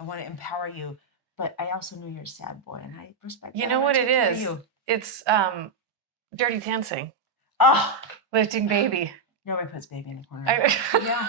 I want to empower you. But I also know you're a sad boy, and I respect that. You know what it is? It's Dirty Dancing. Oh, lifting baby. Nobody puts baby in the corner. Yeah.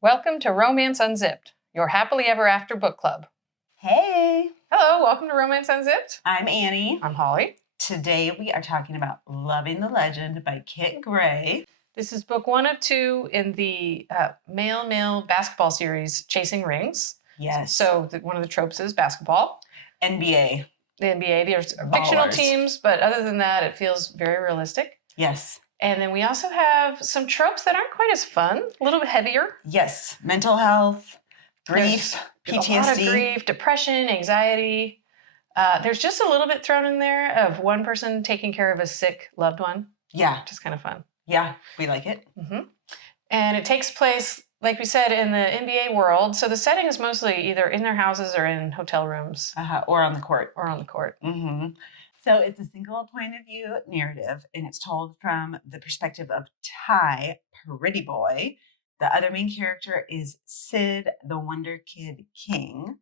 Welcome to Romance Unzipped, your happily ever after book club. Hey. Hello, welcome to Romance Unzipped. I'm Annie. I'm Holly. Today we are talking about Loving the Legend by Kit Gray. This is book 1 of 2 in the male basketball series, Chasing Rings. Yes. So one of the tropes is basketball. NBA. The NBA, there's fictional teams, but other than that, it feels very realistic. Yes. And then we also have some tropes that aren't quite as fun, a little bit heavier. Yes. Mental health, grief, PTSD. A lot of grief, depression, anxiety. There's just a little bit thrown in there of one person taking care of a sick loved one. Yeah. Which is kind of fun. Yeah, we like it. Mm-hmm. And it takes place, like we said, in the NBA world. So the setting is mostly either in their houses or in hotel rooms. Or on the court. Mm-hmm. So it's a single point of view narrative, and it's told from the perspective of Ty, Pretty Boy. The other main character is Sid, the Wonder Kid King.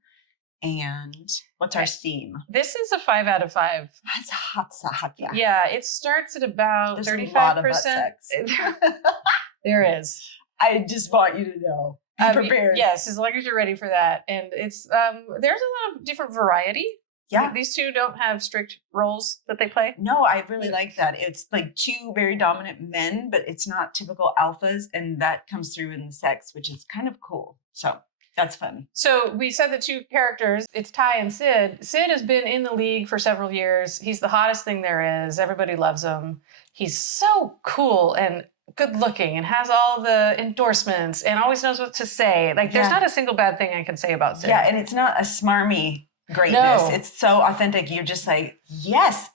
And what's our steam? This is a 5 out of 5. That's hot. Yeah, it starts at about There's 35%. A lot of butt sex. There is. I just want you to know. Be prepared. Yes, as long as you're ready for that. And it's there's a lot of different variety. Yeah. These two don't have strict roles that they play. No, I really like that. It's like two very dominant men, but it's not typical alphas, and that comes through in the sex, which is kind of cool. So that's fun. So we said the two characters, it's Ty and Sid. Sid has been in the league for several years. He's the hottest thing there is. Everybody loves him. He's so cool and good looking and has all the endorsements and always knows what to say. Like there's not a single bad thing I can say about Sid. Yeah, and it's not a smarmy greatness. No. It's so authentic. You're just like, yes,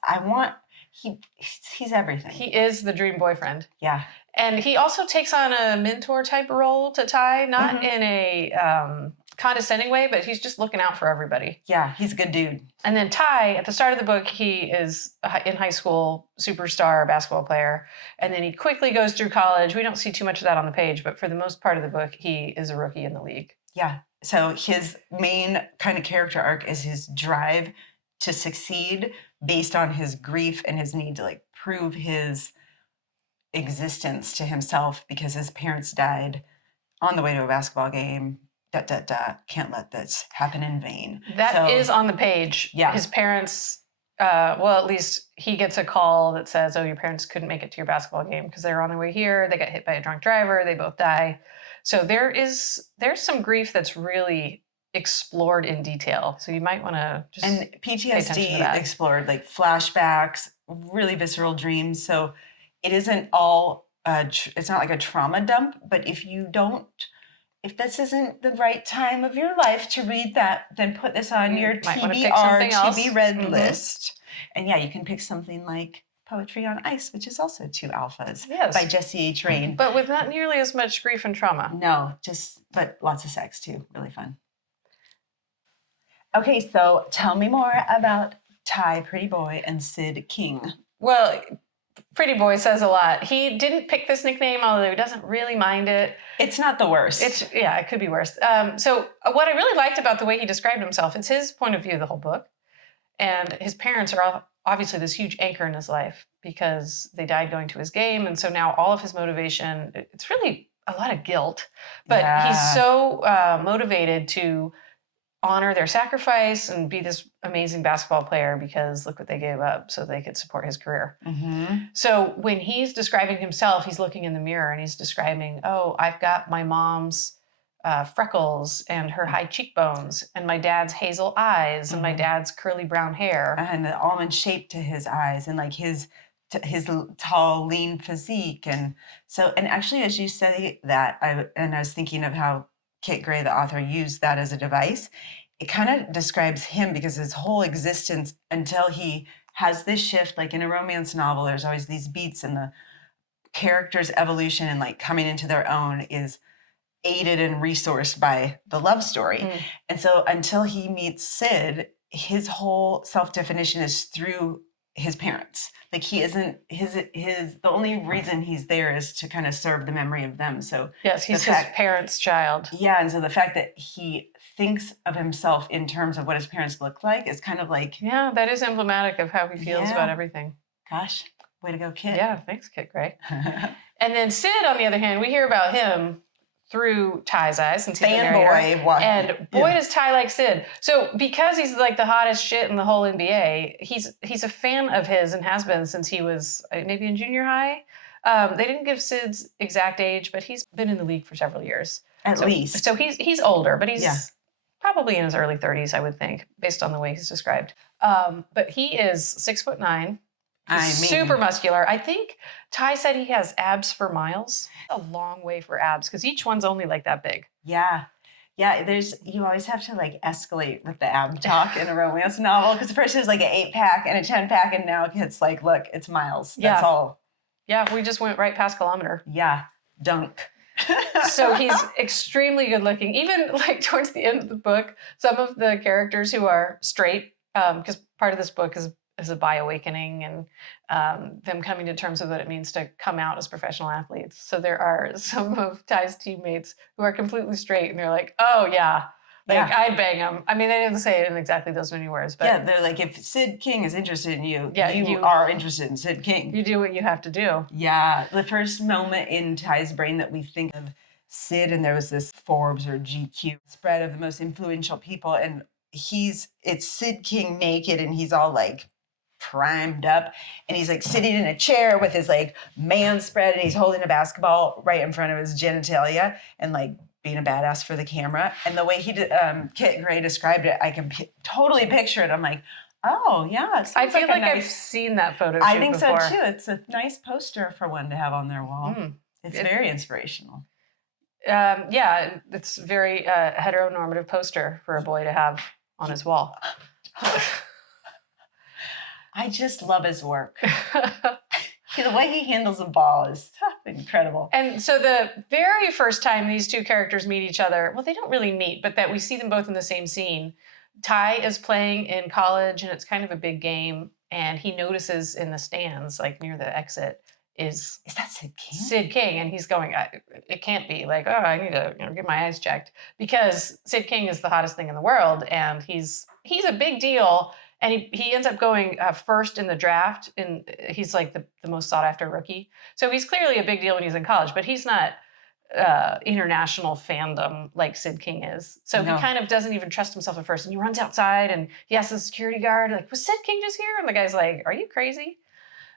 he's everything. He is the dream boyfriend. Yeah. And he also takes on a mentor type role to Ty, not in a condescending way, but he's just looking out for everybody. Yeah, he's a good dude. And then Ty, at the start of the book, he is in high school, superstar basketball player. And then he quickly goes through college. We don't see too much of that on the page, but for the most part of the book, he is a rookie in the league. Yeah. So his main kind of character arc is his drive to succeed based on his grief and his need to like prove his existence to himself because his parents died on the way to a basketball game. Can't let this happen in vain. That is on the page. Yeah. His parents, at least he gets a call that says, oh, your parents couldn't make it to your basketball game because they were on their way here. They got hit by a drunk driver. They both die. So there's some grief that's really explored in detail. So you might want to just and PTSD explored, like flashbacks, really visceral dreams. So it isn't all, it's not like a trauma dump, but if this isn't the right time of your life to read that, then put this on your TBR, to be read list. And yeah, you can pick something like Poetry on Ice, which is also 2 alphas by Jesse H. Rain. But with not nearly as much grief and trauma. No, but lots of sex too. Really fun. Okay, so tell me more about Ty, Pretty Boy, and Sid King. Well, Pretty Boy says a lot. He didn't pick this nickname, although he doesn't really mind it. It's not the worst. It could be worse. So what I really liked about the way he described himself, it's his point of view the whole book. And his parents are obviously this huge anchor in his life because they died going to his game. And so now all of his motivation, it's really a lot of guilt. But he's so motivated to honor their sacrifice and be this amazing basketball player because look what they gave up so they could support his career. Mm-hmm. So when he's describing himself, he's looking in the mirror and he's describing, oh, I've got my mom's freckles and her high cheekbones and my dad's hazel eyes and my dad's curly brown hair. And the almond shape to his eyes and like his tall, lean physique. And actually, as you say that, I was thinking of how Kit Gray, the author, used that as a device. It kind of describes him because his whole existence until he has this shift, like in a romance novel, there's always these beats and the character's evolution and like coming into their own is aided and resourced by the love story. And so until he meets Sid, his whole self-definition is through his parents. Like he isn't the only reason he's there is to kind of serve the memory of them. So yes, he's his parents' child. Yeah, and so the fact that he thinks of himself in terms of what his parents look like. It's kind of like, Yeah, that is emblematic of how he feels about everything. Gosh, way to go, Kit. Yeah, thanks, Kit Gray. And then Sid, on the other hand, we hear about him through Ty's eyes, since he's the narrator. And boy, does Ty like Sid. So because he's like the hottest shit in the whole NBA, he's a fan of his and has been since he was maybe in junior high. They didn't give Sid's exact age, but he's been in the league for several years. At least. So he's older, but he's probably in his early 30s, I would think, based on the way he's described. But he is 6'9". Super muscular. I think Ty said he has abs for miles. A long way for abs because each one's only like that big. Yeah. You always have to like escalate with the ab talk in a romance novel because first it was like an 8-pack and a 10-pack, and now it's like, look, it's miles. That's all. Yeah, we just went right past kilometer. Yeah, dunk. So he's extremely good looking. Even like towards the end of the book, some of the characters who are straight, because part of this book is a bi-awakening and them coming to terms with what it means to come out as professional athletes. So there are some of Ty's teammates who are completely straight, and they're like, oh yeah, I'd bang him. I mean, they didn't say it in exactly those many words, but yeah, they're like, if Sid King is interested in you, you are interested in Sid King. You do what you have to do. Yeah, the first moment in Ty's brain that we think of Sid, and there was this Forbes or GQ spread of the most influential people, and it's Sid King naked, and he's all like primed up, and he's like sitting in a chair with his like man spread, and he's holding a basketball right in front of his genitalia and like being a badass for the camera. And the way Kit Gray described it, I can totally picture it. I'm like, oh yeah, I feel like I've seen that photo shoot I think before. so too. It's a nice poster for one to have on their wall. It's very inspirational. Yeah, it's very heteronormative poster for a boy to have on his wall. I just love his work. The way he handles a ball is incredible. And so the very first time these two characters meet each other, well, they don't really meet, but that we see them both in the same scene. Ty is playing in college, and it's kind of a big game, and he notices in the stands, like near the exit, is that Sid King? Sid King, and he's going, it can't be. Like, oh, I need to get my eyes checked, because Sid King is the hottest thing in the world, and he's a big deal. And he ends up going first in the draft, and he's like the most sought after rookie. So he's clearly a big deal when he's in college, but he's not international fandom like Sid King is. So he kind of doesn't even trust himself at first. And he runs outside and he asks the security guard, like, was Sid King just here? And the guy's like, are you crazy?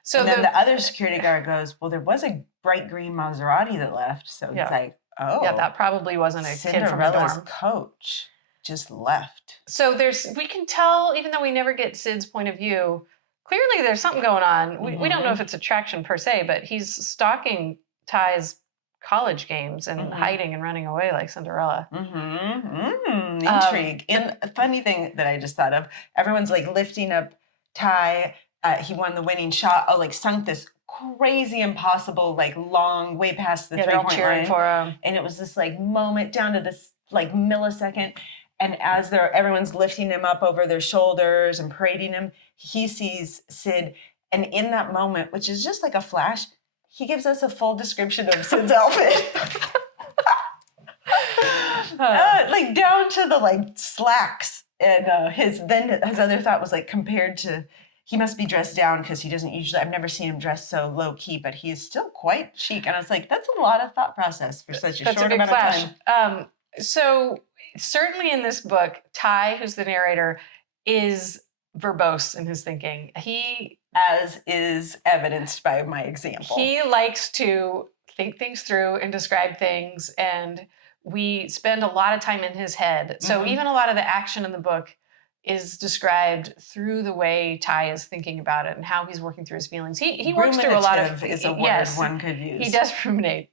So and then the other security guard goes, well, there was a bright green Maserati that left. So it's like, oh. Yeah, that probably wasn't a kid from the dorm. Coach just left. So we can tell, even though we never get Sid's point of view, clearly there's something going on. We don't know if it's attraction per se, but he's stalking Ty's college games and hiding and running away like Cinderella. Intrigue. And a funny thing that I just thought of, everyone's like lifting up Ty. He won the winning shot. Oh, like sunk this crazy, impossible, like long, way past the 3-point line. For him. And it was this like moment down to this like millisecond. And as everyone's lifting him up over their shoulders and parading him, he sees Sid. And in that moment, which is just like a flash, he gives us a full description of Sid's outfit. Like down to the like slacks. And his other thought was like compared to, he must be dressed down because he doesn't usually, I've never seen him dressed so low key, but he is still quite chic. And I was like, that's a lot of thought process for such a short amount of time. So certainly in this book, Ty, who's the narrator, is verbose in his thinking. As is evidenced by my example. He likes to think things through and describe things, and we spend a lot of time in his head. So even a lot of the action in the book is described through the way Ty is thinking about it and how he's working through his feelings. He works through a lot of... is a word one could use. He does ruminate.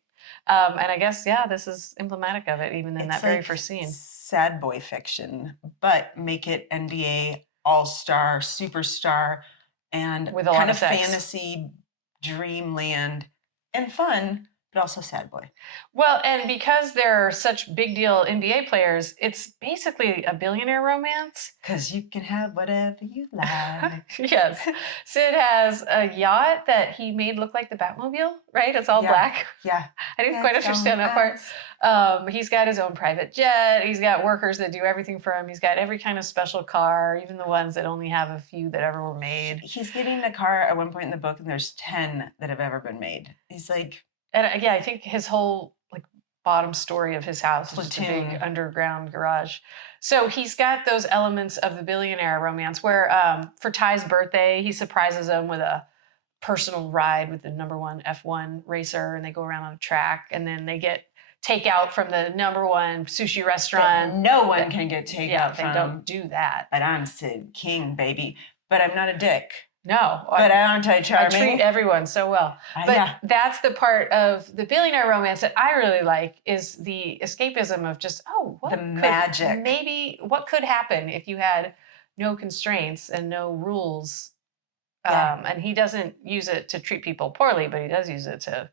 And I guess, this is emblematic of it, even in that very first scene. Sad boy fiction, but make it NBA all-star, superstar, and with a kind lot of sex. Fantasy, dreamland, and fun, but also sad boy. Well, and because they're such big deal NBA players, it's basically a billionaire romance. Because you can have whatever you like. Yes. Sid has a yacht that he made look like the Batmobile, right? It's all black. Yeah. I didn't quite understand that part. He's got his own private jet. He's got workers that do everything for him. He's got every kind of special car, even the ones that only have a few that ever were made. He's getting a car at one point in the book, and there's 10 that have ever been made. He's like... And yeah, I think his whole bottom story of his house is just a big underground garage. So he's got those elements of the billionaire romance where for Ty's birthday, he surprises him with a personal ride with the #1 F1 racer, and they go around on a track, and then they get takeout from the #1 sushi restaurant. But no one can get takeout from. They don't do that. But I'm Sid King, baby. But I'm not a dick. No. But aren't I charming? I treat everyone so well. But that's the part of the billionaire romance that I really like, is the escapism of just, the magic. Maybe what could happen if you had no constraints and no rules. And he doesn't use it to treat people poorly, but he does use it to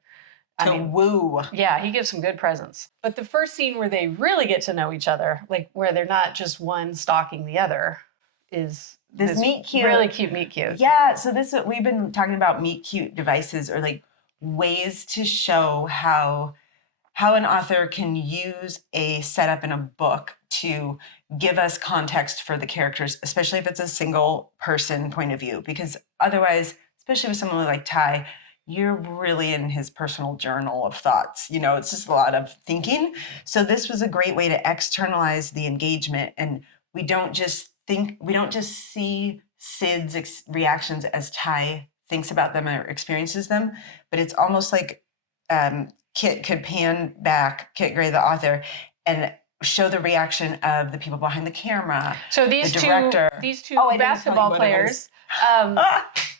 woo. Yeah, he gives some good presents. But the first scene where they really get to know each other, where they're not just one stalking the other, is this meet cute, really cute meet cute. Yeah, so we've been talking about meet cute devices, or ways to show how an author can use a setup in a book to give us context for the characters, especially if it's a single person point of view, because otherwise, especially with someone like Ty, you're really in his personal journal of thoughts. It's just a lot of thinking. So this was a great way to externalize the engagement, and we don't just see Sid's reactions as Ty thinks about them or experiences them, but it's almost like Kit could pan back, Kit Gray, the author, and show the reaction of the people behind the camera. So these two basketball players,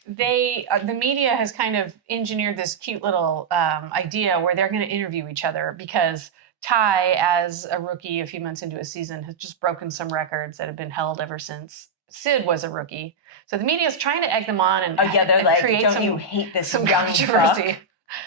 the media has kind of engineered this cute little idea where they're going to interview each other, because Ty, as a rookie a few months into a season, has just broken some records that have been held ever since Sid was a rookie. So the media is trying to egg them on and they're like, create don't you hate this some young controversy. Buck?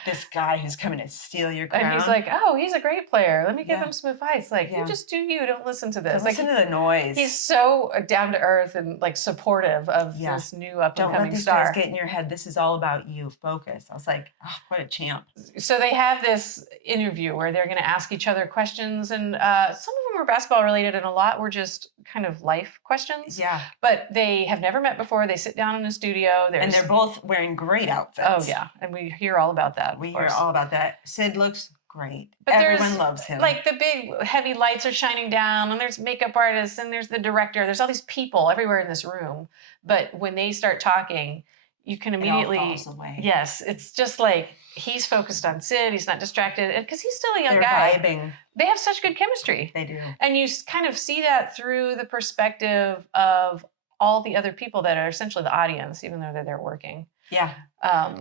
This guy who's coming to steal your crown. And he's like, he's a great player. Let me give him some advice. You just do you. Don't listen to this. Don't listen to the noise. He's so down to earth and supportive of this new up and coming star. Don't let these guys get in your head. This is all about you. Focus. I was like, what a champ. So they have this interview where they're going to ask each other questions, and some of them were basketball related, and a lot were just kind of life questions. Yeah. But they have never met before. They sit down in a studio. And they're both wearing great outfits. Oh yeah, and we hear all about that. We hear all about that. Sid looks great. But everyone loves him. The big heavy lights are shining down, and there's makeup artists, and there's the director. There's all these people everywhere in this room. But when they start talking, you can immediately... It all falls away. Yes, it's just he's focused on Sid. He's not distracted, because he's still a young guy. They're vibing. They have such good chemistry. They do. And you kind of see that through the perspective of all the other people that are essentially the audience, even though they're there working. Yeah.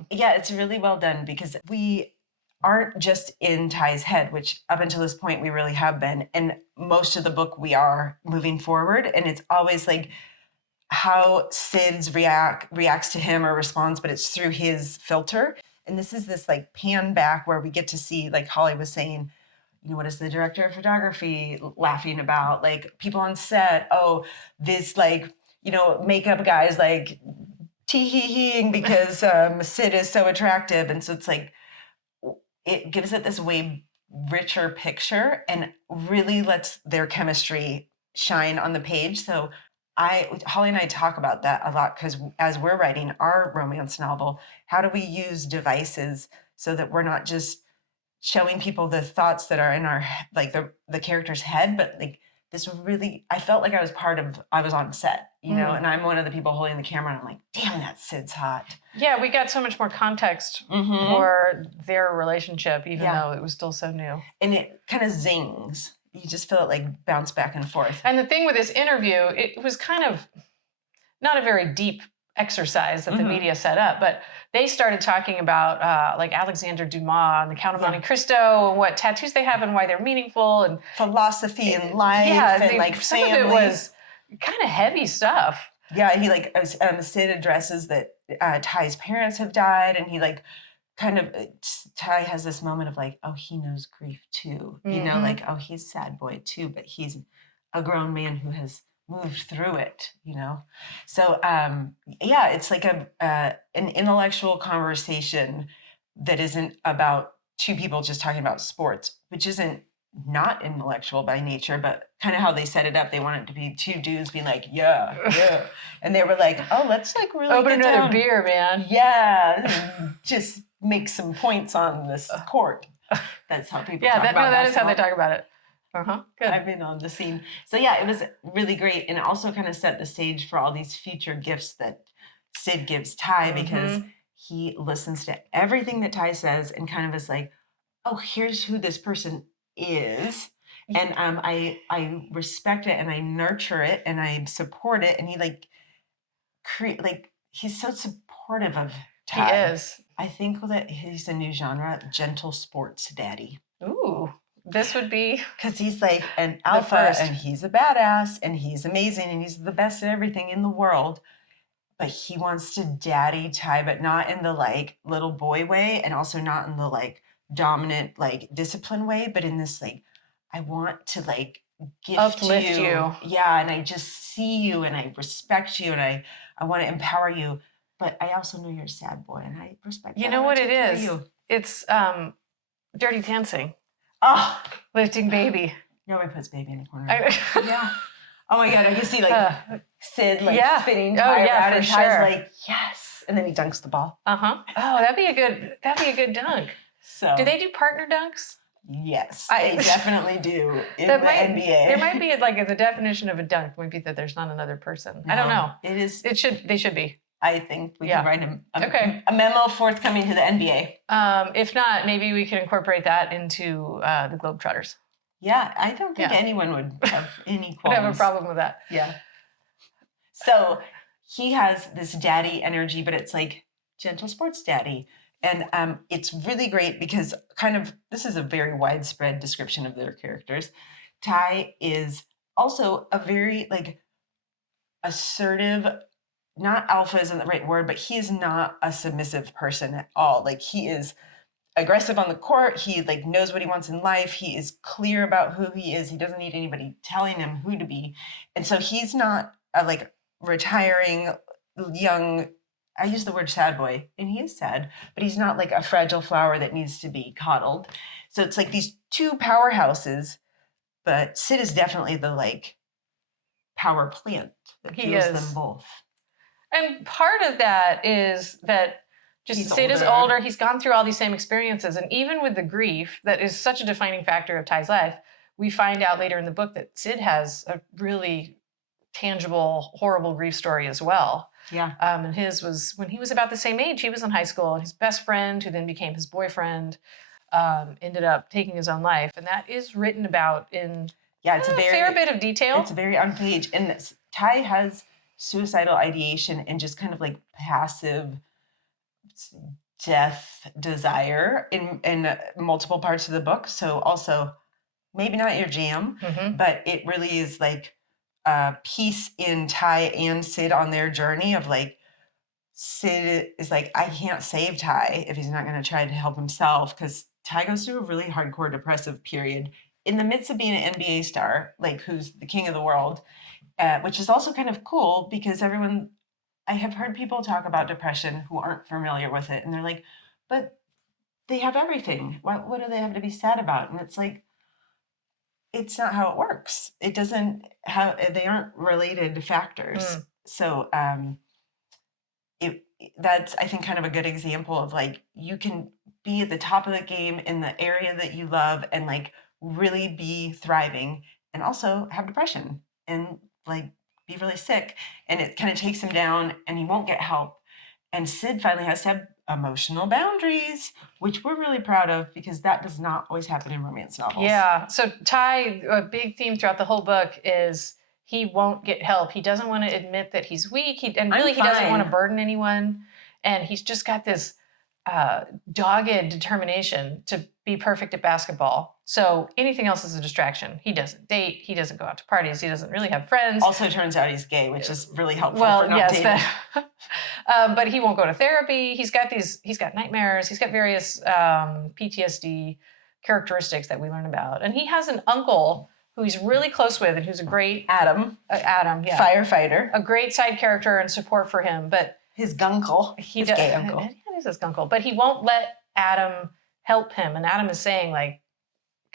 It's really well done, because we aren't just in Ty's head, which up until this point we really have been. And most of the book we are moving forward. And it's always how Sid's reacts to him or responds, but it's through his filter. And this is this pan back where we get to see, like Holly was saying, what is the director of photography laughing about? People on set, this makeup guy's tee-hee-heeing because Sid is so attractive. And so it's it gives it this way richer picture and really lets their chemistry shine on the page. So Holly and I talk about that a lot, because as we're writing our romance novel, how do we use devices so that we're not just showing people the thoughts that are in our, the character's head, but this really, I felt like I was on set, and I'm one of the people holding the camera, and I'm like, damn, that Sid's hot. Yeah, we got so much more context for their relationship, even though it was still so new. And it kind of zings. You just feel it bounce back and forth. And the thing with this interview, it was kind of not a very deep exercise that the media set up, but they started talking about Alexander Dumas and the Count of Monte Cristo, and what tattoos they have and why they're meaningful, and philosophy and life, and some family. of it was kind of heavy stuff. Yeah, he Sid addresses that Ty's parents have died, and he kind of Ty has this moment of like, oh, he knows grief too. You know, like, oh, he's a sad boy too, but he's a grown man who has moved through it, you know? So, yeah, it's like an intellectual conversation that isn't about two people just talking about sports, which isn't not intellectual by nature, but kind of how they set it up. They want it to be two dudes being like, yeah. And they were like, oh, let's like really Open get another down. beer, man. Yeah, and just make some points on this court. That's how people talk about that is how they basketball. talk about it. Good. I've been on the scene. So yeah, it was really great. And it also kind of set the stage for all these future gifts that Sid gives Ty, because he listens to everything that Ty says and kind of is like, oh, here's who this person is. And I respect it and I nurture it and I support it. And he he's so supportive of Ty. He is. I think that he's a new genre, gentle sports daddy. Ooh, this would be, because he's like an alpha and he's a badass and he's amazing and he's the best at everything in the world. But he wants to daddy Ty, but not in the like little boy way, and also not in the like dominant like discipline way, but in this like, I want to like uplift you. Yeah, and I just see you and I respect you and I want to empower you. But I also know you're a sad boy and I respect You that. know what it is? It's Dirty Dancing. Oh, lifting baby. Nobody puts baby in the corner. Yeah. Oh my God, I can see like Sid like spinning Ty around and Ty's like, yes. And then he dunks the ball. Oh, that'd be a good dunk. So do they do partner dunks? Yes, they definitely do in the NBA. There might be like the definition of a dunk might be that there's not another person. No, I don't know. It is. They should be. I think we can write a memo forthcoming to the NBA. If not, maybe we can incorporate that into the Globetrotters. Yeah, I don't think anyone would have any qualms. Would have a problem with that. Yeah. So he has this daddy energy, but it's like gentle sports daddy. And it's really great because this is a very widespread description of their characters. Ty is also a very like assertive, not alpha isn't the right word, but he is not a submissive person at all. Like he is aggressive on the court. He like knows what he wants in life. He is clear about who he is. He doesn't need anybody telling him who to be. And so he's not a like retiring young, I use the word sad boy, and he is sad, but he's not like a fragile flower that needs to be coddled. So it's like these two powerhouses, but Sid is definitely the like power plant that fuels them both. And part of that is that Sid is older. He's gone through all these same experiences. And even with the grief that is such a defining factor of Ty's life, we find out later in the book that Sid has a really tangible, horrible grief story as well. Yeah. And his was when he was about the same age. He was in high school, and his best friend, who then became his boyfriend, ended up taking his own life. And that is written about in it's a fair bit of detail. It's very on page. And Ty has suicidal ideation and just kind of like passive death desire in multiple parts of the book. So also maybe not your jam, but it really is like a piece in Ty and Sid on their journey of like, Sid is like, I can't save Ty if he's not going to try to help himself, because Ty goes through a really hardcore depressive period in the midst of being an NBA star, like who's the king of the world, which is also kind of cool because I have heard people talk about depression who aren't familiar with it, and they're like, but they have everything. What do they have to be sad about? And it's like, it's not how it works. It doesn't have, they aren't related factors. So that's, I think, kind of a good example of like, you can be at the top of the game in the area that you love and like really be thriving and also have depression and like be really sick, and it kind of takes him down and he won't get help. And Sid finally has to have emotional boundaries, which we're really proud of because that does not always happen in romance novels. Yeah. So Ty, a big theme throughout the whole book is he won't get help. He doesn't want to admit that he's weak. He doesn't want to burden anyone. And he's just got this dogged determination to be perfect at basketball. So anything else is a distraction. He doesn't date. He doesn't go out to parties. He doesn't really have friends. Also turns out he's gay, which is really helpful Well, for not yes, dating. but he won't go to therapy. He's got nightmares. He's got various PTSD characteristics that we learn about. And he has an uncle who he's really close with and who's a great Adam, yeah, firefighter, a great side character and support for him. But his gunkle, his gay uncle. Yeah, he's his gunkle. But he won't let Adam help him. And Adam is saying, like,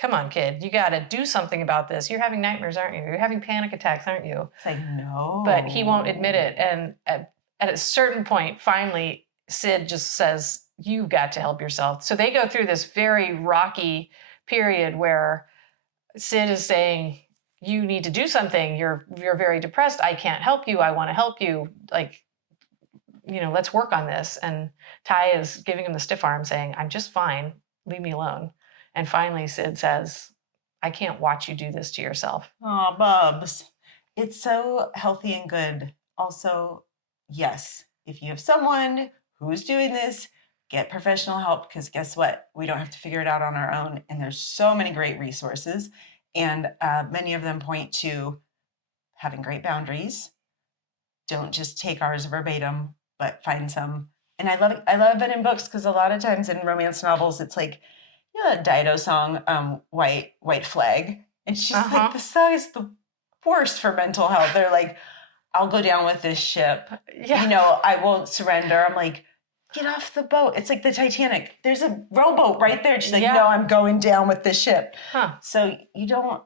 come on, kid, you got to do something about this. You're having nightmares, aren't you? You're having panic attacks, aren't you? It's like, no. But he won't admit it. And at a certain point, finally, Sid just says, you got to help yourself. So they go through this very rocky period where Sid is saying, you need to do something. You're very depressed. I can't help you. I want to help you. Like, let's work on this. And Ty is giving him the stiff arm saying, I'm just fine. Leave me alone. And finally, Sid says, I can't watch you do this to yourself. Oh, Bubs. It's so healthy and good. Also, yes, if you have someone who's doing this, get professional help, because guess what? We don't have to figure it out on our own. And there's so many great resources. And many of them point to having great boundaries. Don't just take ours verbatim, but find some. And I love it in books, because a lot of times in romance novels, it's like, that Dido song, White Flag. It's just like, the song is the worst for mental health. They're like, I'll go down with this ship. Yeah. I won't surrender. I'm like, get off the boat. It's like the Titanic. There's a rowboat right there. She's like, no, I'm going down with this ship. Huh. So you don't,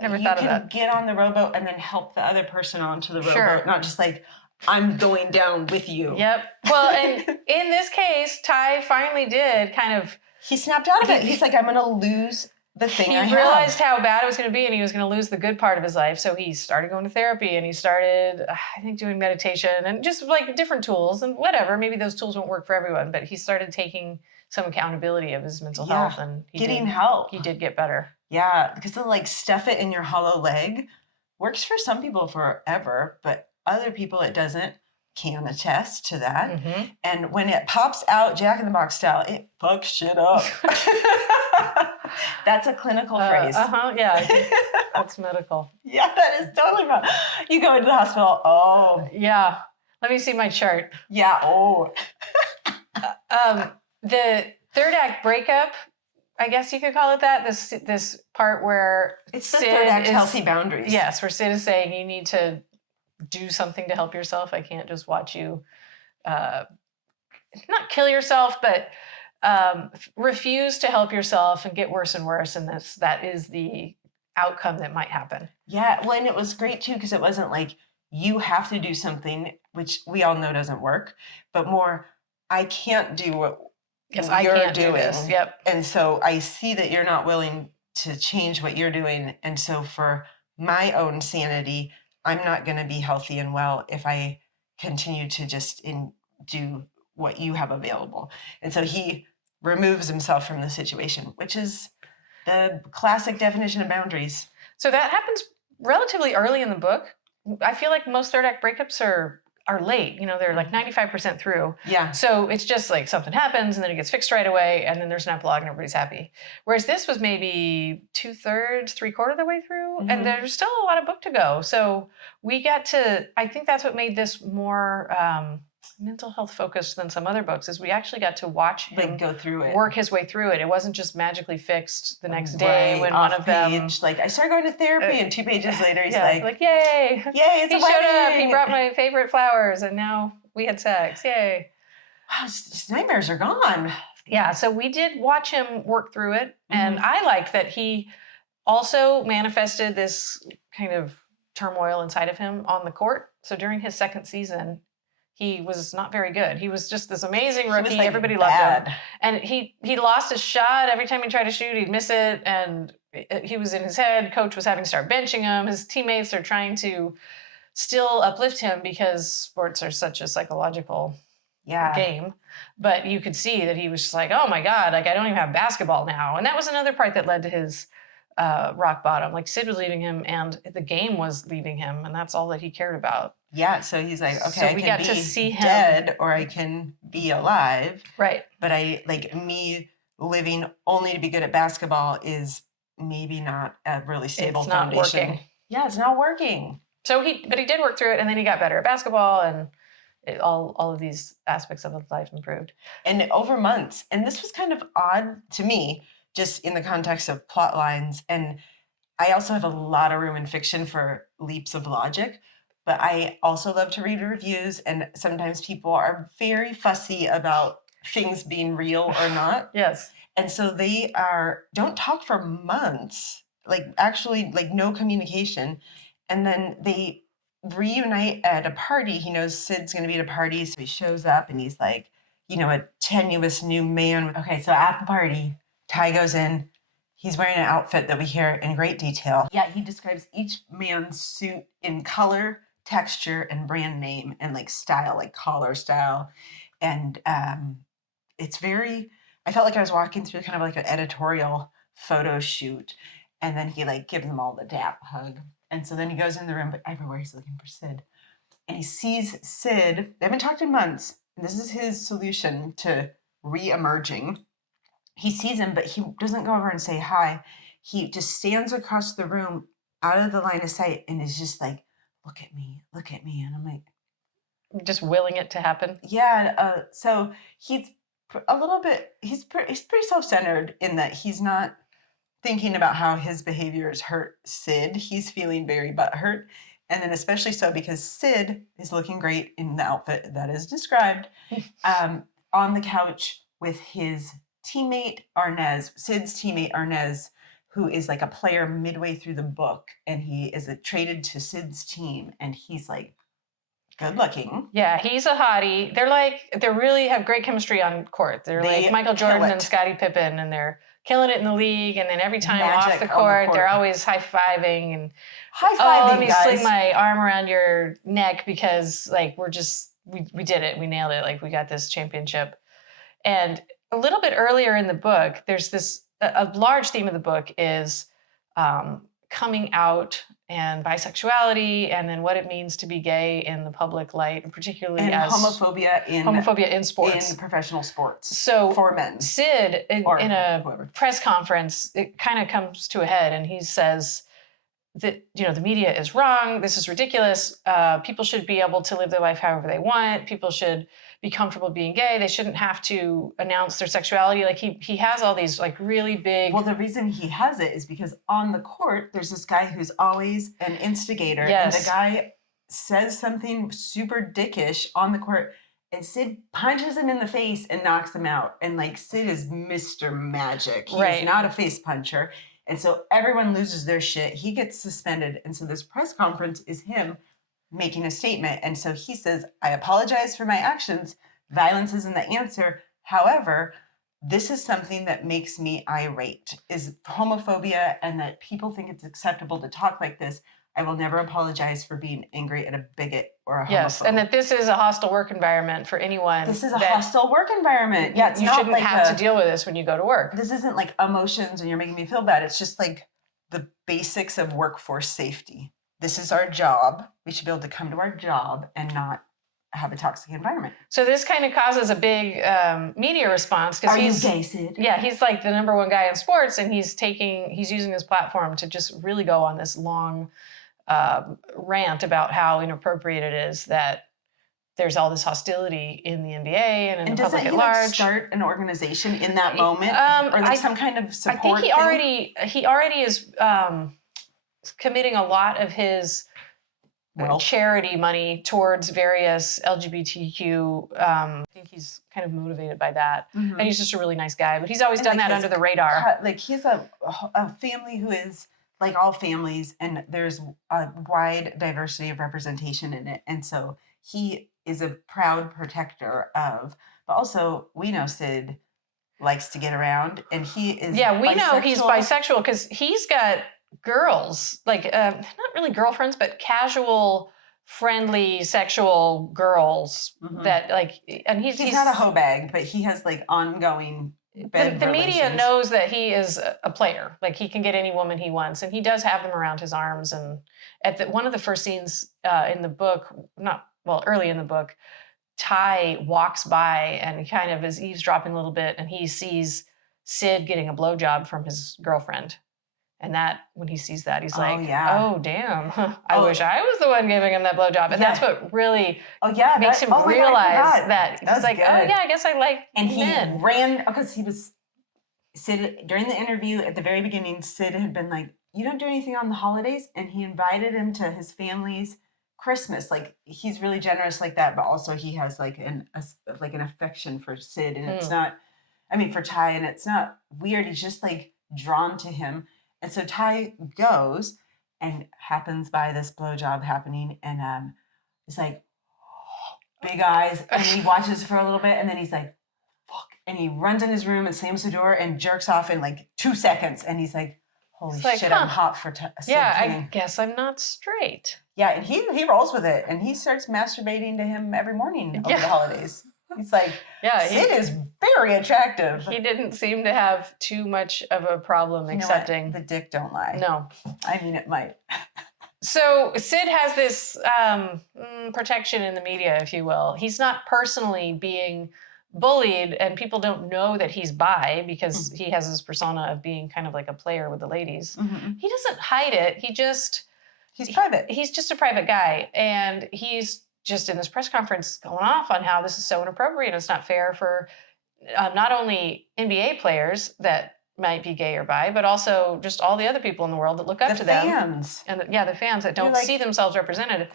Never thought of that. Get on the rowboat and then help the other person onto the rowboat, not just like, I'm going down with you. Yep. Well, and in this case, Ty finally did kind of, he snapped out of it. He's like, I'm going to lose the thing I have. He realized how bad it was going to be, and he was going to lose the good part of his life. So he started going to therapy, and he started, I think, doing meditation and just like different tools and whatever. Maybe those tools won't work for everyone, but he started taking some accountability of his mental health, and getting help. He did get better. Yeah, because to like stuff it in your hollow leg works for some people forever, but other people it doesn't. Can attest to that. Mm-hmm. And when it pops out Jack in the Box style, it fucks shit up. That's a clinical phrase. Yeah, that's medical. Yeah, that is totally wrong. You go into the hospital, oh. Yeah, let me see my chart. Yeah, oh. The third act breakup, I guess you could call it that, this part where it's Sid the third act healthy boundaries. Yes, where Sid is saying you need to do something to help yourself. I can't just watch you not kill yourself, but refuse to help yourself and get worse and worse. And that is the outcome that might happen. Yeah, well, and it was great too, because it wasn't like you have to do something, which we all know doesn't work, but more, I can't do what you're doing. Do this. Yep. And so I see that you're not willing to change what you're doing. And so for my own sanity, I'm not going to be healthy and well if I continue to just do what you have available. And so he removes himself from the situation, which is the classic definition of boundaries. So that happens relatively early in the book. I feel like most third act breakups are late. They're like 95% through. Yeah. So it's just like something happens and then it gets fixed right away and then there's an epilogue and everybody's happy. Whereas this was maybe 2/3, 3/4 of the way through, and there's still a lot of book to go. So we got to, I think that's what made this more mental health focused than some other books, is we actually got to watch him go through it, work his way through it. It wasn't just magically fixed the next day when one of them, like, I started going to therapy and 2 pages later he's like, yay, it's he showed up, he brought my favorite flowers, and now we had sex, yay. Wow, his nightmares are gone. Yeah, so we did watch him work through it, and I like that he also manifested this kind of turmoil inside of him on the court. So during his second season, he was not very good. He was just this amazing rookie. Everybody loved him. And he lost his shot. Every time he tried to shoot, he'd miss it. And he was in his head. Coach was having to start benching him. His teammates are trying to still uplift him because sports are such a psychological game. But you could see that he was just like, oh my God, like I don't even have basketball now. And that was another part that led to his rock bottom. Like Sid was leaving him, and the game was leaving him, and that's all that he cared about. Yeah, so he's like, okay, So I we can got to be see him. dead or I can be alive. Right. But I like me living only to be good at basketball is maybe not a really stable It's not foundation. working. Yeah, it's not working. So but he did work through it, and then he got better at basketball, and all of these aspects of his life improved. And over months, and this was kind of odd to me, just in the context of plot lines. And I also have a lot of room in fiction for leaps of logic, but I also love to read reviews, and sometimes people are very fussy about things being real or not. Yes. And so they don't talk for months, like actually like no communication. And then they reunite at a party. He knows Sid's going to be at a party. So he shows up and he's like, a tenuous new man. Okay, so at the party, Ty goes in. He's wearing an outfit that we hear in great detail. Yeah, he describes each man's suit in color, texture, and brand name, and like style, like collar style. And it's very, I felt like I was walking through kind of like an editorial photo shoot. And then he like gives them all the dap hug. And so then he goes in the room, but everywhere he's looking for Sid. And he sees Sid. They haven't talked in months. And this is his solution to re-emerging. He sees him, but he doesn't go over and say hi. He just stands across the room out of the line of sight and is just like, look at me. And I'm like, just willing it to happen. Yeah. So he's a little bit, he's pretty self-centered in that he's not thinking about how his behaviors hurt Sid. He's feeling very butthurt. And then especially so because Sid is looking great in the outfit that is described on the couch with his teammate Arnez, Sid's teammate Arnez, who is like a player midway through the book, and he is traded to Sid's team, and he's like good looking. Yeah, he's a hottie. They really have great chemistry on court. They're like Michael Jordan and Scottie Pippen, and they're killing it in the league. And then every time off the court, they're always high-fiving and let me sling my arm around your neck because like we did it, we nailed it, like we got this championship. And a little bit earlier in the book, there's this a large theme of the book is coming out and bisexuality, and then what it means to be gay in the public light, and particularly and as homophobia in sports, in professional sports. So for men, Sid in a press conference, it kind of comes to a head, and he says that the media is wrong. This is ridiculous. People should be able to live their life however they want. People should be comfortable being gay. They shouldn't have to announce their sexuality. Like he has all these like really big. Well, the reason he has it is because on the court, there's this guy who's always an instigator. Yes. And the guy says something super dickish on the court, and Sid punches him in the face and knocks him out. And like Sid is Mr. Magic. He is not a face puncher. And so everyone loses their shit. He gets suspended. And so this press conference is him making a statement. And so he says, I apologize for my actions. Violence isn't the answer. However, this is something that makes me irate, is homophobia, and that people think it's acceptable to talk like this. I will never apologize for being angry at a bigot or a homophobe. Yes, and that this is a hostile work environment for anyone. This is a hostile work environment. Yeah, you shouldn't have to deal with this when you go to work. This isn't like emotions and you're making me feel bad. It's just like the basics of workforce safety. This is our job. We should be able to come to our job and not have a toxic environment. So this kind of causes a big media response. Are you gay, Sid? Yeah, he's like the #1 guy in sports, and he's using this platform to just really go on this long rant about how inappropriate it is that there's all this hostility in the NBA and in the public at large. Doesn't he start an organization in that moment, or like some kind of support? I think he already is committing a lot of his charity money towards various LGBTQ. I think he's kind of motivated by that, and he's just a really nice guy. But he's always done that under the radar. Like he's a family who is like all families, and there's a wide diversity of representation in it, and so he is a proud protector of. But also, we know Sid likes to get around, and he is. Yeah, we know he's bisexual because he's got girls, like not really girlfriends, but casual, friendly, sexual girls that like, and he's not a hoe bag, but he has like ongoing bed the media relations. knows that he is a player. Like he can get any woman he wants, and he does have them around his arms. And one of the first scenes in the book, early in the book, Ty walks by and kind of is eavesdropping a little bit, and he sees Sid getting a blowjob from his girlfriend. And that, when he sees that, he's like, yeah. "Oh, damn! I wish I was the one giving him that blowjob." And that's what really makes him realize that he's like, good. "Oh yeah, I guess I like and men." He ran because he was Sid during the interview at the very beginning. Sid had been like, "You don't do anything on the holidays," and he invited him to his family's Christmas. Like he's really generous like that, but also he has like an affection for Sid, and it's not. I mean, for Ty, and it's not weird. He's just like drawn to him. And so Ty goes and happens by this blowjob happening, and it's like big eyes, and he watches for a little bit, and then he's like, "Fuck!" And he runs in his room and slams the door and jerks off in like 2 seconds, and he's like, "Holy shit, I'm hot for Sid King. I guess I'm not straight." Yeah, and he rolls with it, and he starts masturbating to him every morning over the holidays. He's like, Sid is very attractive. He didn't seem to have too much of a problem accepting. The dick don't lie. No. I mean, it might. So Sid has this protection in the media, if you will. He's not personally being bullied, and people don't know that he's bi because he has this persona of being kind of like a player with the ladies. He doesn't hide it. He's private. He's just a private guy, and he's just in this press conference going off on how this is so inappropriate. It's not fair for not only NBA players that might be gay or bi, but also just all the other people in the world that look up to them. And the fans that don't see themselves represented.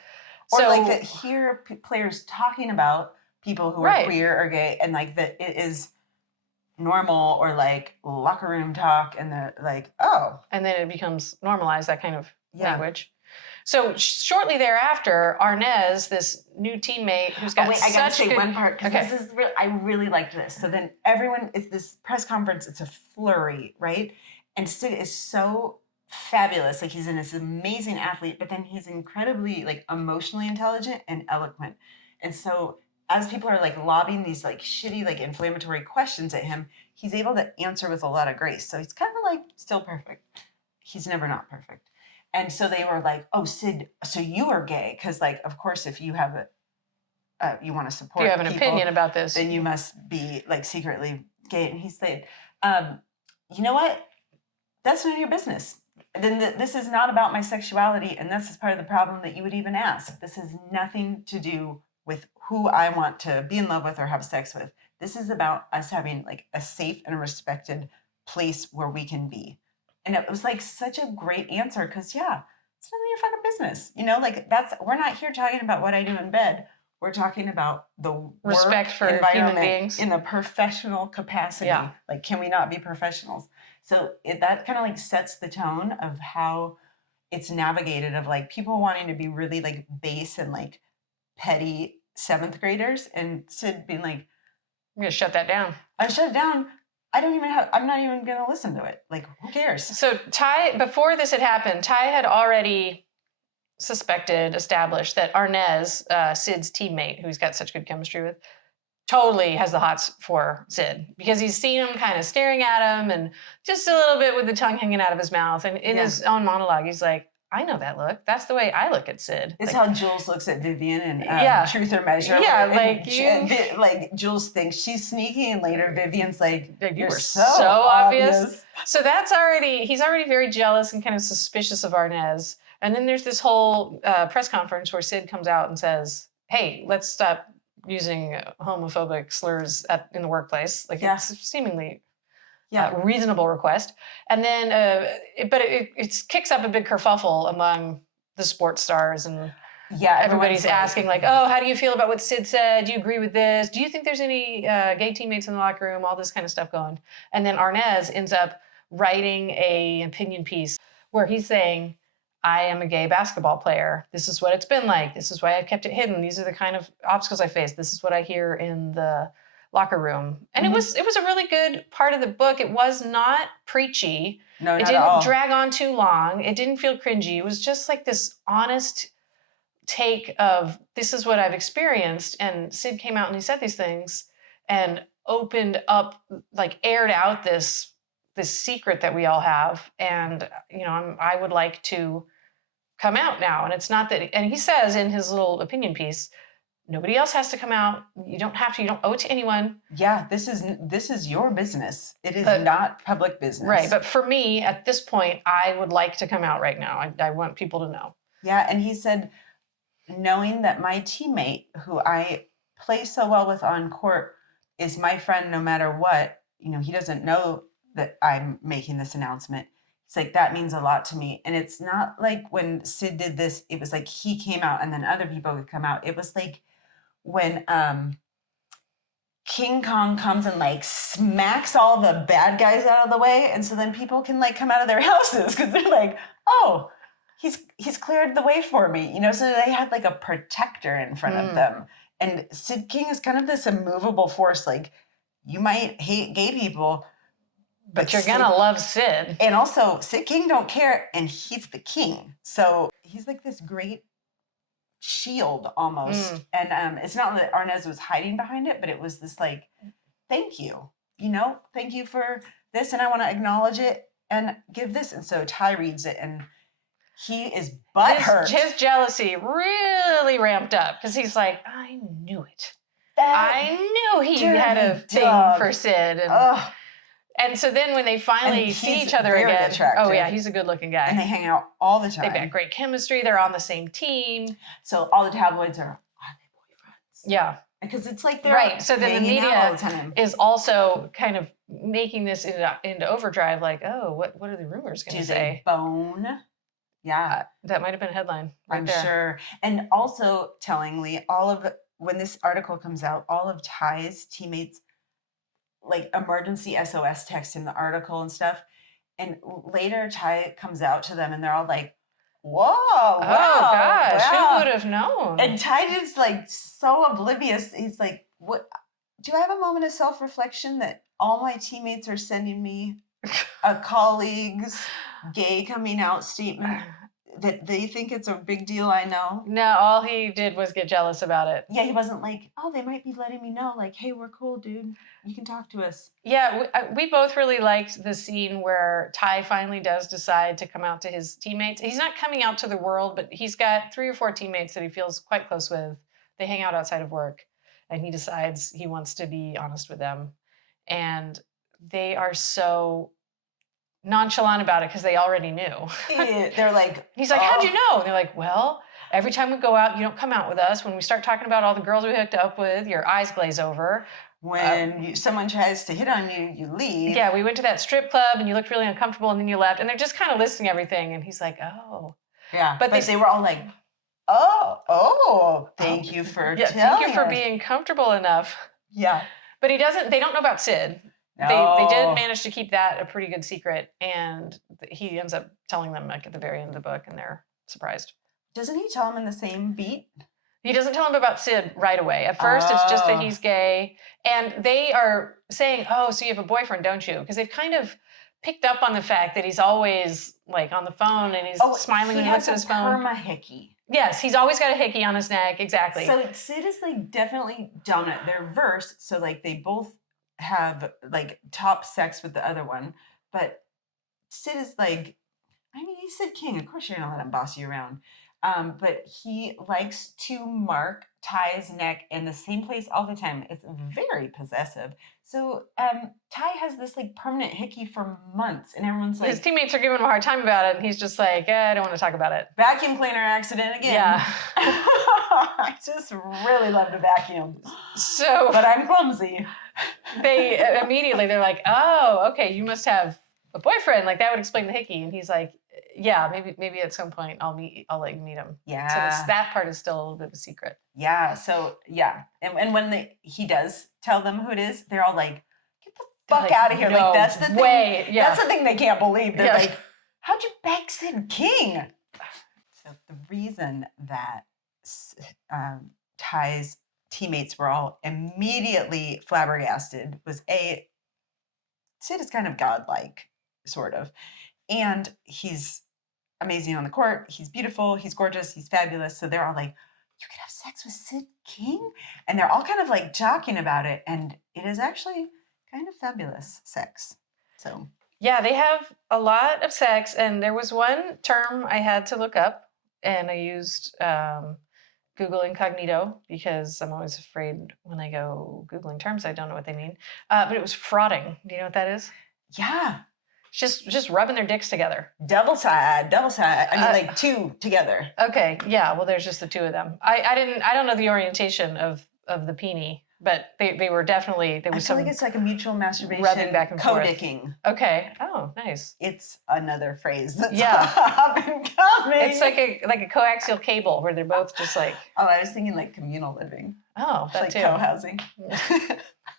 Or like that hear players talking about people who are queer or gay, and like that it is normal, or like locker room talk, and they're like, oh. And then it becomes normalized, that kind of language. So shortly thereafter, Arnez, this new teammate who's got I gotta say one part, because this is real. I really liked this. So then it's this press conference, it's a flurry, right? And Sid is so fabulous. Like he's this amazing athlete, but then he's incredibly like emotionally intelligent and eloquent. And so as people are like lobbing these like shitty, like inflammatory questions at him, he's able to answer with a lot of grace. So he's kind of like still perfect. He's never not perfect. And so they were like, "Oh, Sid, so you are gay?" Because, like, of course, if you have you want to support, you have an opinion about this, then you must be like secretly gay. And he said, "You know what? That's none of your business. Then this is not about my sexuality, and this is part of the problem that you would even ask. This has nothing to do with who I want to be in love with or have sex with. This is about us having like a safe and respected place where we can be." And it was like such a great answer, because it's none of your fucking business. You know, like we're not here talking about what I do in bed. We're talking about the respect for environment human beings in a professional capacity. Yeah. Like, can we not be professionals? So that kind of like sets the tone of how it's navigated, of like people wanting to be really like base and like petty 7th graders, and Sid being like, "I'm gonna shut that down. I shut it down. I'm not even going to listen to it. Like, who cares?" So Ty, before this had happened, Ty had already established that Arnez, Sid's teammate, who he's got such good chemistry with, totally has the hots for Sid, because he's seen him kind of staring at him and just a little bit with the tongue hanging out of his mouth. And in his own monologue, he's like, "I know that look. That's the way I look at Sid." It's like, how Jules looks at Vivian and Truth or Measure. Yeah, like Jules thinks she's sneaky, and later Vivian's like, "You're so obvious." So he's already very jealous and kind of suspicious of Arnez. And then there's this whole press conference where Sid comes out and says, "Hey, let's stop using homophobic slurs in the workplace." Like it's seemingly reasonable request. And then, but it kicks up a big kerfuffle among the sports stars, and everybody's asking like, "Oh, how do you feel about what Sid said? Do you agree with this? Do you think there's any gay teammates in the locker room?" All this kind of stuff going. And then Arnez ends up writing an opinion piece where he's saying, "I am a gay basketball player. This is what it's been like. This is why I've kept it hidden. These are the kind of obstacles I face. This is what I hear in the locker room." And it was a really good part of the book. It was not preachy. No, it didn't drag on too long. It didn't feel cringy. It was just like this honest take of, this is what I've experienced. And Sid came out and he said these things, and opened up, like aired out this secret that we all have, and I would like to come out now. And it's not that, and he says in his little opinion piece, nobody else has to come out. You don't have to. You don't owe it to anyone. Yeah, this is your business. It is But- not public business. Right. But for me, at this point, I would like to come out right now. I want people to know. Yeah, and he said, knowing that my teammate, who I play so well with on court, is my friend no matter what, he doesn't know that I'm making this announcement. It's like, that means a lot to me. And it's not like when Sid did this, it was like he came out and then other people would come out. It was like when King Kong comes and like smacks all the bad guys out of the way. And so then people can like come out of their houses because they're like, oh, he's cleared the way for me. So they had like a protector in front of them. And Sid King is kind of this immovable force. Like, you might hate gay people, but you're going to love Sid. And also, Sid King don't care, and he's the king. So he's like this great shield almost. And it's not that Arnez was hiding behind it, but it was this like, thank you. Thank you for this, and I want to acknowledge it and give this. And so Ty reads it, and he is butthurt. His jealousy really ramped up because he's like, I knew it. I knew he had a thing for Sid. And so then when they finally see each other again, attractive. Oh yeah, he's a good looking guy. And they hang out all the time. They've got great chemistry. They're on the same team. So all the tabloids are they boyfriends? Yeah. Because it's like they're right. So then the media the is also kind of making this into overdrive, like, oh, what are the rumors going to say? Bone. Yeah. That might have been a headline. I'm sure. And also, tellingly, when this article comes out, all of Ty's teammates like emergency SOS text in the article and stuff. And later Ty comes out to them and they're all like, whoa, oh wow, gosh, wow. Who would have known? And Ty is like so oblivious. He's like, what? Do I have a moment of self-reflection that all my teammates are sending me a colleague's gay coming out statement that they think it's a big deal? I know. No, all he did was get jealous about it. Yeah, he wasn't like, oh, they might be letting me know, like, hey, we're cool, dude. You can talk to us. Yeah, we both really liked the scene where Ty finally does decide to come out to his teammates. He's not coming out to the world, but he's got 3 or 4 teammates that he feels quite close with. They hang out outside of work, and he decides he wants to be honest with them. And they are so nonchalant about it because they already knew. They're like, he's like, how'd you know? And they're like, well, every time we go out, you don't come out with us. When we start talking about all the girls we hooked up with, your eyes glaze over. When someone tries to hit on you, you leave. Yeah, we went to that strip club and you looked really uncomfortable and then you left. And they're just kind of listing everything. And he's like, oh. Yeah, but they were all like, oh, thank you for telling thank you for us. being comfortable enough. Yeah. But they don't know about Sid. No. They did manage to keep that a pretty good secret. And he ends up telling them like at the very end of the book and they're surprised. Doesn't he tell them in the same beat? He doesn't tell him about Sid right away. At first, it's just that he's gay. And they are saying, oh, so you have a boyfriend, don't you? Because they've kind of picked up on the fact that he's always like on the phone and he's smiling when he looks at his phone. Perma hickey. Yes, he's always got a hickey on his neck. Exactly. So Sid is like definitely dominant. They're versed. So like they both have like top sex with the other one. But Sid is like, I mean, he's Sid King. Of course you're going to let him boss you around. But he likes to mark Ty's neck in the same place all the time. It's very possessive. So Ty has this like permanent hickey for months, and everyone's like, his teammates are giving him a hard time about it, and he's just like, I don't want to talk about it. Vacuum cleaner accident again. Yeah. I just really love to vacuum. But I'm clumsy. They're like, oh, okay, you must have a boyfriend. Like that would explain the hickey. And he's like, yeah, maybe at some point I'll let you meet him. Yeah. So that part is still a little bit of a secret. Yeah. So yeah. And when he does tell them who it is, they're all like, get the fuck out of here. No like that's the way. thing. Yeah. That's the thing they can't believe. They're like, how'd you bag Sid King? So the reason that Ty's teammates were all immediately flabbergasted was Sid is kind of godlike, sort of. And he's amazing on the court. He's beautiful. He's gorgeous. He's fabulous. So they're all like, you could have sex with Sid King? And they're all kind of like joking about it. And it is actually kind of fabulous sex. So Yeah, they have a lot of sex. And there was one term I had to look up, and I used Google Incognito because I'm always afraid when I go Googling terms, I don't know what they mean. But it was frauding. Do you know what that is? yeah, Just rubbing their dicks together. double side. I mean, like two together. Okay, yeah. Well, there's just the two of them. I don't know the orientation of the peenie, but they were definitely there I was feel some like it's like a mutual masturbation. rubbing back and forth. Co-dicking. Okay. Oh, nice. It's another phrase that's Yeah. up and coming. It's like a coaxial cable where they're both just like. Oh, I was thinking like communal living. Oh, that like too. co-housing.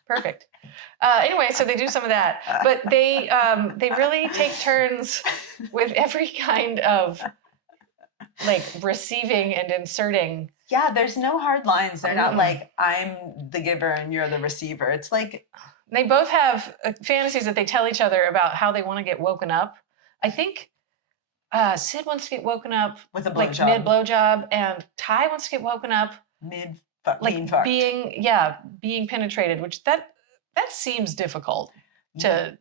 Perfect. Anyway, so they do some of that, but they really take turns with every kind of like receiving and inserting. Yeah, there's no hard lines. They're not like I'm the giver and you're the receiver. It's like they both have fantasies that they tell each other about how they want to get woken up. I think Sid wants to get woken up with a like blowjob. mid blowjob, and Ty wants to get woken up mid like being penetrated, which that seems difficult to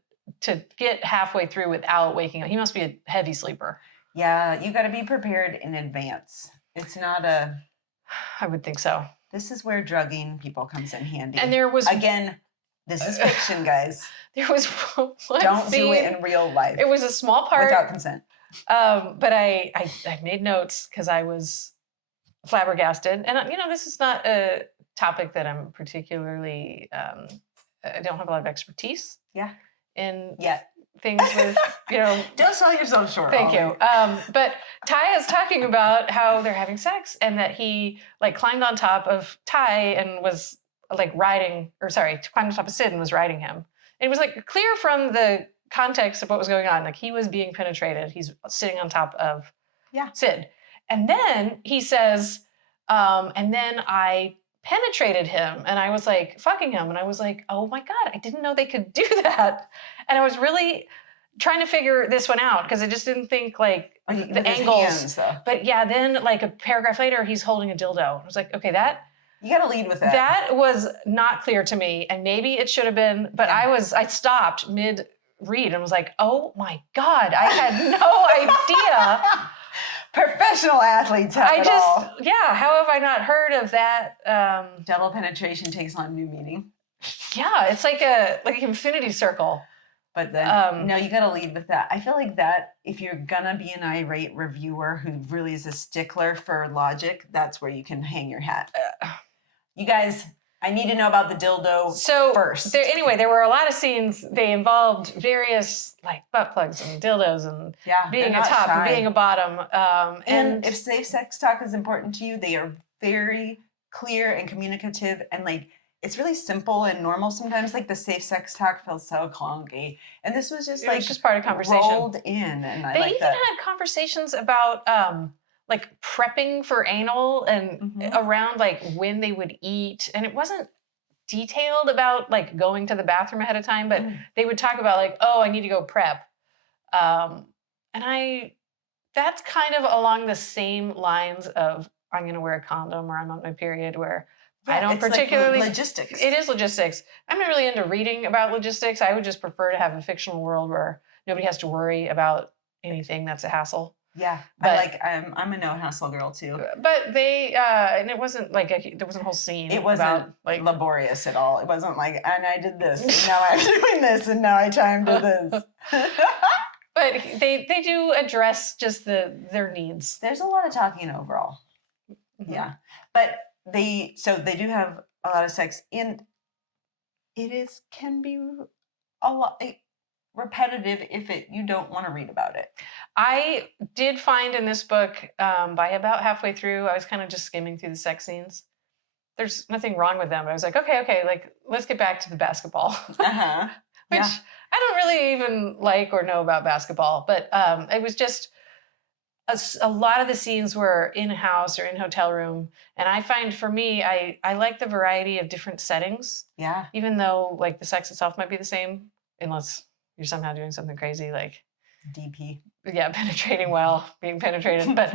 get halfway through without waking up. He must be a heavy sleeper. Yeah, you got to be prepared in advance. It's not a. I would think so. This is where drugging people comes in handy. And there was again, this is fiction, guys. There was one Don't scene, do it in real life. It was a small part without consent. But I made notes because I was flabbergasted, and this is not a topic that I'm particularly. I don't have a lot of expertise. Yeah. In yeah. things with Don't sell yourself short. Thank you. But Ty is talking about how they're having sex and that he like climbed on top of Ty and was like climbed on top of Sid and was riding him. And it was like clear from the context of what was going on, like he was being penetrated. He's sitting on top of Sid. And then he says, and then I penetrated him, and I was like fucking him, and I was like, oh my God, I didn't know they could do that. And I was really trying to figure this one out because I just didn't think like the angles. But yeah, then like a paragraph later, he's holding a dildo. I was like, okay, that you got to lead with that. That was not clear to me, and maybe it should have been, but I stopped mid read and was like, oh my God, I had no idea. Professional athletes have it all. How have I not heard of that? Double penetration takes on new meaning. Yeah, it's like an infinity circle. But then, no, you got to lead with that. I feel like that if you're gonna be an irate reviewer who really is a stickler for logic, that's where you can hang your hat. You guys, I need to know about the dildo first. There were a lot of scenes. They involved various like butt plugs and dildos and being a top and being a bottom. And if safe sex talk is important to you, they are very clear and communicative, and like it's really simple and normal. Sometimes like the safe sex talk feels so clunky, and this was just just part of conversation rolled in, and they even had conversations about like prepping for anal and around like when they would eat, and it wasn't detailed about like going to the bathroom ahead of time, but they would talk about like, oh, I need to go prep, and that's kind of along the same lines of I'm going to wear a condom or I'm on my period, where I don't particularly like logistics. It is logistics. I'm not really into reading about logistics. I would just prefer to have a fictional world where nobody has to worry about anything that's a hassle. Yeah, but I'm a no hassle girl too. But they and it wasn't like there wasn't a whole scene. It wasn't like laborious at all. It wasn't like, and I did this, and now I'm doing this, and now I chimed to this. But they do address just their needs. There's a lot of talking overall. Yeah, but they do have a lot of sex, and it can be a lot. Repetitive if you don't want to read about it. I did find in this book, by about halfway through, I was kind of just skimming through the sex scenes. There's nothing wrong with them, but I was like, okay, like let's get back to the basketball. Which I don't really even like or know about basketball, but it was just a lot of the scenes were in a house or in a hotel room, and I find for me, I like the variety of different settings. Yeah. Even though like the sex itself might be the same, unless you're somehow doing something crazy like DP. Yeah, penetrating while being penetrated. But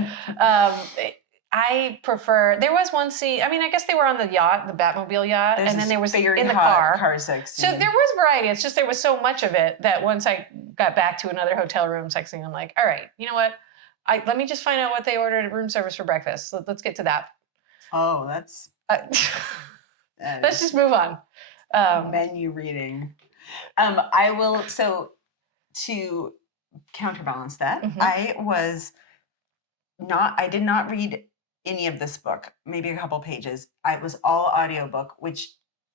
I prefer. There was one scene. I mean, I guess they were on the yacht, the Batmobile yacht, There's and then this there was very in the hot car. sex So scene. there was variety. It's just there was so much of it that once I got back to another hotel room sex scene, I'm like, all right, you know what? Let me just find out what they ordered at room service for breakfast. Let's get to that. Oh, that's Let's just move on. Menu reading. I will. So to counterbalance that, I did not read any of this book, maybe a couple pages. It was all audiobook, which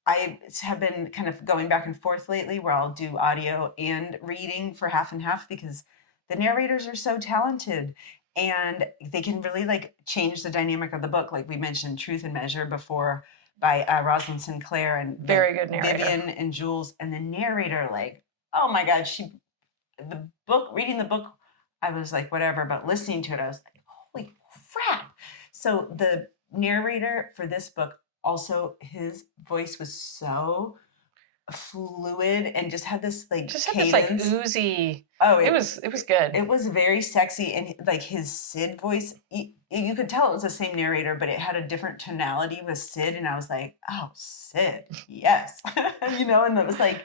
I have been kind of going back and forth lately where I'll do audio and reading for half and half because the narrators are so talented and they can really like change the dynamic of the book. Like we mentioned Truth and Measure before by Rosalind Sinclair and very good narrator. Vivian and Jules, and the narrator, like, oh my God, reading the book, I was like, whatever, but listening to it, I was like, holy crap. So the narrator for this book, also his voice was so fluid and just had this like cadence. Had this like oozy. Oh, it was good. It was very sexy, and like his Sid voice, you could tell it was the same narrator, but it had a different tonality with Sid, and I was like, oh, Sid, yes, and it was like,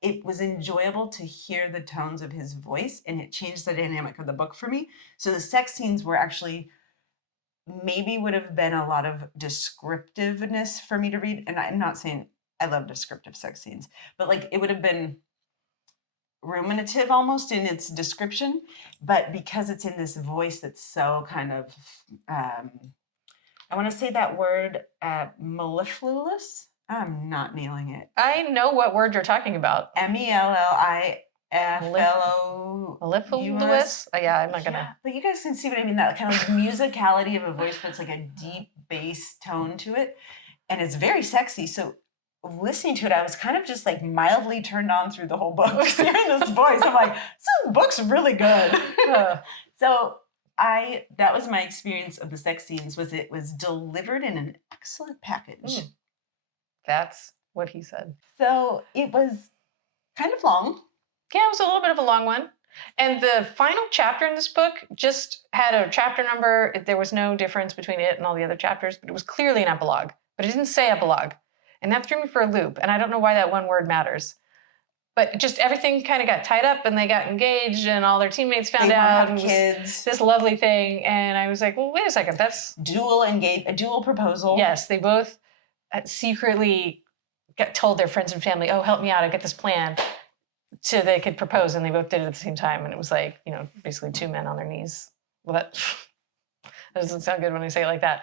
it was enjoyable to hear the tones of his voice, and it changed the dynamic of the book for me. So the sex scenes were actually maybe would have been a lot of descriptiveness for me to read, and I'm not saying I love descriptive sex scenes, but like it would have been ruminative almost in its description, but because it's in this voice that's so kind of I want to say that word mellifluous. I'm not nailing it. I know what word you're talking about. Mellifluous. Yeah, I'm not gonna. But you guys can see what I mean. That kind of musicality of a voice, but it's like a deep bass tone to it, and it's very sexy. So listening to it, I was kind of just like mildly turned on through the whole book. Hearing this voice, I'm like, this book's really good. So that was my experience of the sex scenes. Was it was delivered in an excellent package. That's what he said. So it was kind of long. Yeah, it was a little bit of a long one. And the final chapter in this book just had a chapter number. There was no difference between it and all the other chapters, but it was clearly an epilogue. But it didn't say epilogue. And that threw me for a loop. And I don't know why that one word matters. But just everything kind of got tied up and they got engaged and all their teammates found out. And kids. This lovely thing. And I was like, well, wait a second. That's a dual proposal. Yes, they both secretly told their friends and family, oh, help me out. I got this plan. So they could propose, and they both did it at the same time. And it was like, basically two men on their knees. Well, that doesn't sound good when I say it like that.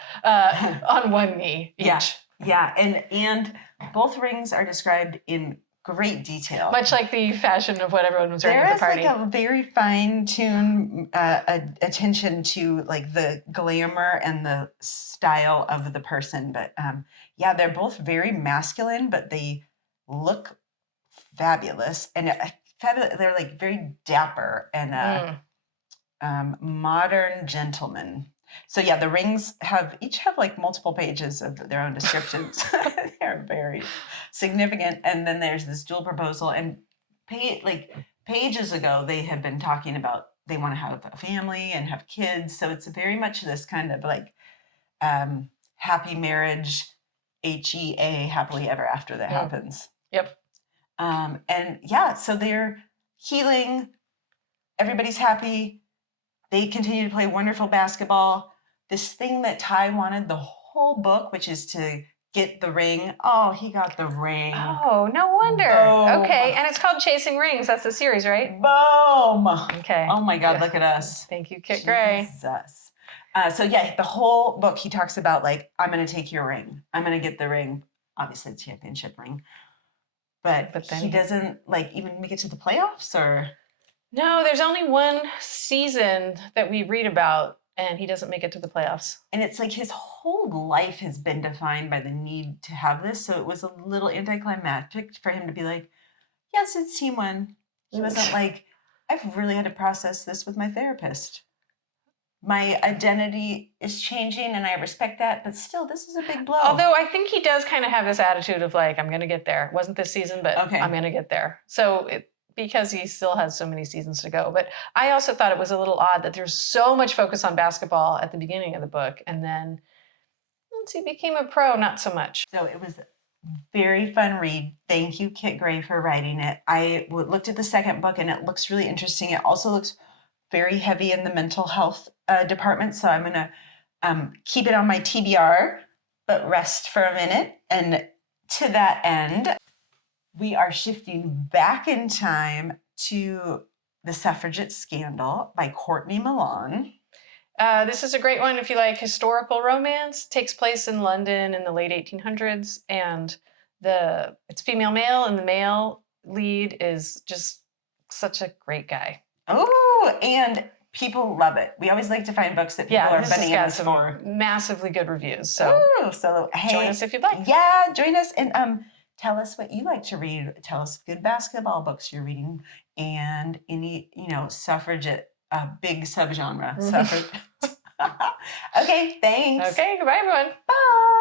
On one knee each. Yeah. And both rings are described in great detail. Much like the fashion of what everyone was wearing at the party. There is like a very fine-tuned attention to like the glamour and the style of the person. But they're both very masculine, but they look fabulous. And they're like very dapper and modern gentlemen. So yeah, the rings each have like multiple pages of their own descriptions. They're very significant. And then there's this dual proposal. And pages ago, they had been talking about they want to have a family and have kids. So it's very much this kind of like happy marriage, HEA, happily ever after that happens. Yep. So they're healing. Everybody's happy. They continue to play wonderful basketball. This thing that Ty wanted the whole book, which is to get the ring. Oh, he got the ring. Oh, no wonder. Boom. Okay, and it's called Chasing Rings. That's the series, right? Boom. Okay. Oh my God, look at us. Thank you, Kit Gray. Jesus. The whole book he talks about like, I'm going to take your ring. I'm going to get the ring. Obviously, the championship ring. But then he doesn't like even make it to the playoffs or... No, there's only one season that we read about, and he doesn't make it to the playoffs. And it's like his whole life has been defined by the need to have this. So it was a little anticlimactic for him to be like, yes, it's team one. He wasn't like, I've really had to process this with my therapist. My identity is changing and I respect that, but still, this is a big blow. Although I think he does kind of have this attitude of like, I'm going to get there. It wasn't this season, but I'm going to get there. So because he still has so many seasons to go. But I also thought it was a little odd that there's so much focus on basketball at the beginning of the book, and then once he became a pro, not so much. So it was a very fun read. Thank you, Kit Gray, for writing it. I looked at the second book, and it looks really interesting. It also looks very heavy in the mental health department, so I'm going to keep it on my TBR, but rest for a minute. And to that end, we are shifting back in time to The Suffragette Scandal by Courtney Milan. This is a great one if you like historical romance. It takes place in London in the late 1800s, and it's female male, and the male lead is just such a great guy. Oh, and people love it. We always like to find books that people are this has got bananas some for. massively good reviews. So, hey, join us if you'd like. Yeah, join us and tell us what you like to read. Tell us good basketball books you're reading and any, suffragette, big subgenre. Suffragette. Okay, thanks. Okay, goodbye, everyone. Bye.